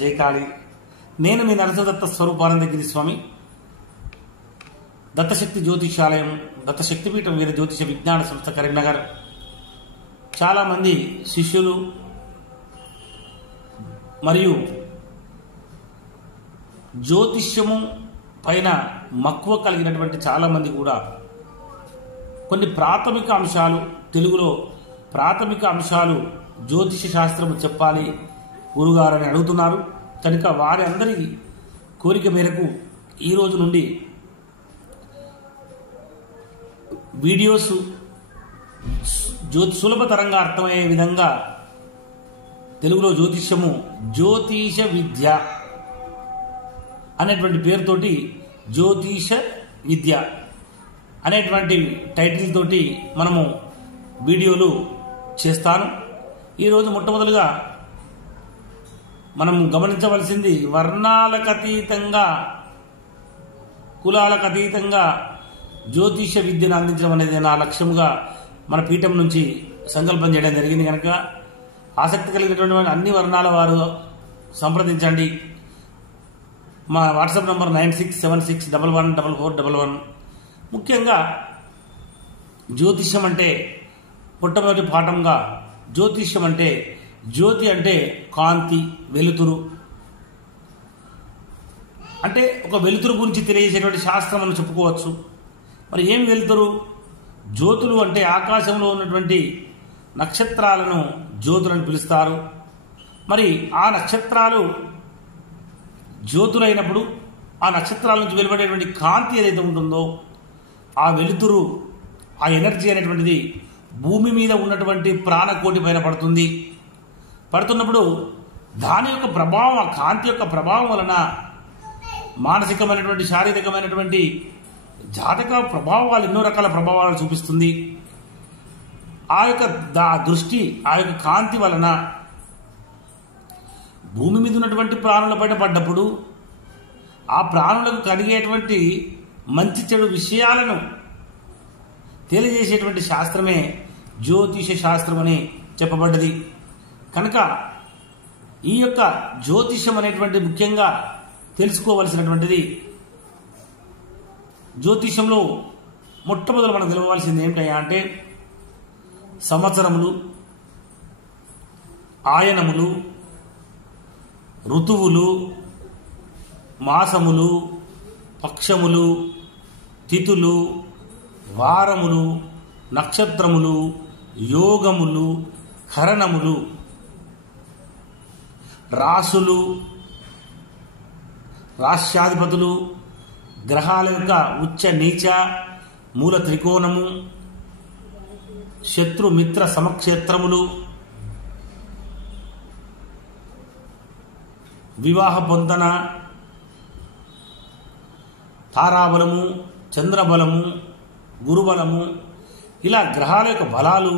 జయకాళి. నేను మీ నరసింహదత్త స్వరూపానందగిరి స్వామి. దత్తశక్తి జ్యోతిషాలయం, దత్తశక్తిపీఠం వీర జ్యోతిష విజ్ఞాన సంస్థ కరీంనగర్. చాలామంది శిష్యులు మరియు జ్యోతిష్యము పైన మక్కువ కలిగినటువంటి చాలామంది కూడా కొన్ని ప్రాథమిక అంశాలు, తెలుగులో ప్రాథమిక అంశాలు జ్యోతిష శాస్త్రము చెప్పాలి గురుగారని అడుగుతున్నారు. కనుక వారి అందరి కోరిక మేరకు ఈరోజు నుండి వీడియోస్ సులభతరంగా అర్థమయ్యే విధంగా తెలుగులో జ్యోతిష్యము, జ్యోతిష విద్య అనేటువంటి పేరుతోటి జ్యోతిష విద్య అనేటువంటి టైటిల్ తోటి మనము వీడియోలు చేస్తాను. ఈరోజు మొట్టమొదలుగా మనం గమనించవలసింది, వర్ణాలకు అతీతంగా, కులాలకు అతీతంగా జ్యోతిష విద్యను అందించడం అనేది నా లక్ష్యంగా మన పీఠం నుంచి సంకల్పం చేయడం జరిగింది. కనుక ఆసక్తి కలిగినటువంటి అన్ని వర్ణాల వారు సంప్రదించండి. మా వాట్సాప్ నంబర్ 9676114411. ముఖ్యంగా జ్యోతిష్యం అంటే మొట్టమొదటి పాఠంగా, జ్యోతిష్యం అంటే జ్యోతి అంటే కాంతి, వెలుతురు. అంటే ఒక వెలుతురు గురించి తెలియజేసేటువంటి శాస్త్రం అని చెప్పుకోవచ్చు. మరి ఏం వెలుతురు? జ్యోతులు అంటే ఆకాశంలో ఉన్నటువంటి నక్షత్రాలను జ్యోతులని పిలుస్తారు. మరి ఆ నక్షత్రాలు జ్యోతులైనప్పుడు ఆ నక్షత్రాల నుంచి వెలువడేటువంటి కాంతి ఏదైతే ఉంటుందో, ఆ వెలుతురు, ఆ ఎనర్జీ అనేటువంటిది భూమి మీద ఉన్నటువంటి ప్రాణకోటి పైన పడుతున్నప్పుడు దాని యొక్క ప్రభావం, ఆ కాంతి యొక్క ప్రభావం వలన మానసికమైనటువంటి, శారీరకమైనటువంటి, జాతక ప్రభావాలు, ఎన్నో రకాల ప్రభావాలు చూపిస్తుంది. ఆ యొక్క దృష్టి, ఆ యొక్క కాంతి వలన భూమి మీద ఉన్నటువంటి ప్రాణుల పైన పడ్డప్పుడు ఆ ప్రాణులకు కలిగేటువంటి మంచి చెడు విషయాలను తెలియజేసేటువంటి శాస్త్రమే జ్యోతిష శాస్త్రం అని చెప్పబడ్డది. కనుక ఈ యొక్క జ్యోతిషం అనేటువంటి ముఖ్యంగా తెలుసుకోవలసినటువంటిది, జ్యోతిషంలో మొట్టమొదటి మనం తెలవవలసింది ఏమిటయ్యా అంటే సంవత్సరములు, ఆయనములు, ఋతువులు, మాసములు, పక్షములు, తిథులు, వారములు, నక్షత్రములు, యోగములు, కరణములు, రాసులు, రాశ్యాధిపతులు, గ్రహాల యొక్క ఉచ్చ నీచ మూల త్రికోణము, శత్రు మిత్ర సమక్షేత్రములు, వివాహ పొందన, తారాబలము, చంద్రబలము, గురుబలము, ఇలా గ్రహాల యొక్క బలాలు,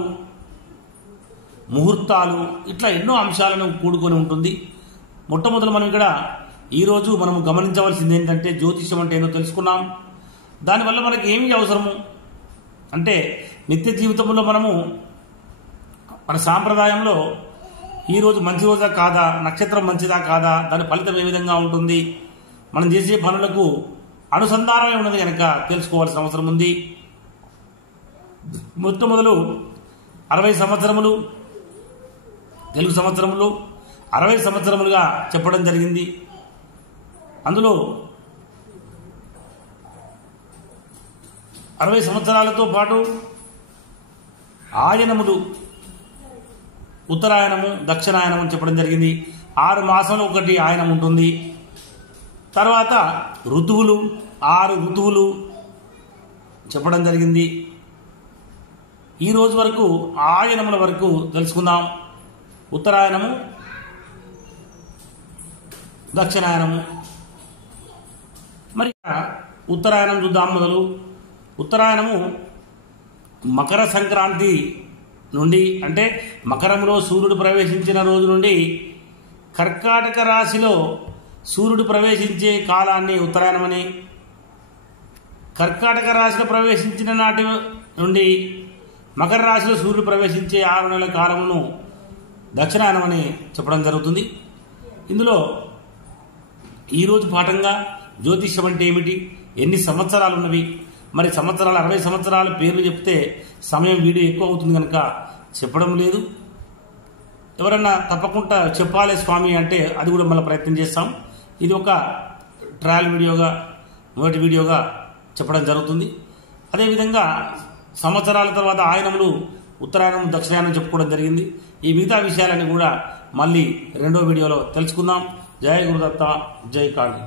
ముహూర్తాలు, ఇట్లా ఎన్నో అంశాలను కూడుకొని ఉంటుంది. మొట్టమొదటి మనం ఇక్కడ ఈరోజు మనము గమనించవలసింది ఏంటంటే, జ్యోతిషం అంటే ఏదో తెలుసుకున్నాం. దానివల్ల మనకి ఏమి అవసరము అంటే, నిత్య జీవితంలో మనము మన సాంప్రదాయంలో ఈరోజు మంచి రోజా కాదా, నక్షత్రం మంచిదా కాదా, దాని ఫలితం ఏ విధంగా ఉంటుంది, మనం చేసే పనులకు అనుసంధానమే ఉన్నది కనుక తెలుసుకోవాల్సిన అవసరం ఉంది. మొట్టమొదలు 60 సంవత్సరములు, తెలుగు సంవత్సరములు 60 సంవత్సరములుగా చెప్పడం జరిగింది. అందులో 60 సంవత్సరాలతో పాటు ఆయనములు, ఉత్తరాయణము, దక్షిణాయనం అని చెప్పడం జరిగింది. 6 మాసంలో ఒకటి ఆయనం ఉంటుంది. తర్వాత ఋతువులు, 6 ఋతువులు చెప్పడం జరిగింది. ఈ రోజు వరకు ఆయనముల వరకు తెలుసుకుందాం. ఉత్తరాయణము, దక్షిణాయనము. మరి ఉత్తరాయణం చూద్దాం. మొదలు ఉత్తరాయణము మకర సంక్రాంతి నుండి, అంటే మకరంలో సూర్యుడు ప్రవేశించిన రోజు నుండి కర్కాటక రాశిలో సూర్యుడు ప్రవేశించే కాలాన్ని ఉత్తరాయణమని, కర్కాటక రాశిలో ప్రవేశించిన నాటి నుండి మకర రాశిలో సూర్యుడు ప్రవేశించే 6 నెలల కాలమును దక్షిణాయనం అని చెప్పడం జరుగుతుంది. ఇందులో ఈరోజు పాఠంగా జ్యోతిష్యం అంటే ఏమిటి, ఎన్ని సంవత్సరాలు ఉన్నవి, మరి సంవత్సరాలు 60 సంవత్సరాల పేర్లు చెప్తే సమయం వీడియో ఎక్కువ అవుతుంది కనుక చెప్పడం లేదు. ఎవరన్నా తప్పకుండా చెప్పాలి స్వామి అంటే అది కూడా మళ్ళీ ప్రయత్నం చేస్తాం. ఇది ఒక ట్రయల్ వీడియోగా మొదటి వీడియోగా చెప్పడం జరుగుతుంది. అదేవిధంగా సంవత్సరాల తర్వాత ఆయనములు ఉత్తరాయణం దక్షిణాయనం చెప్పుకోవడం జరిగింది. ఈ మిగతా విషయాలన్నీ కూడా మళ్ళీ రెండో వీడియోలో తెలుసుకుందాం. జై గురుదత్త, జై కాళీ.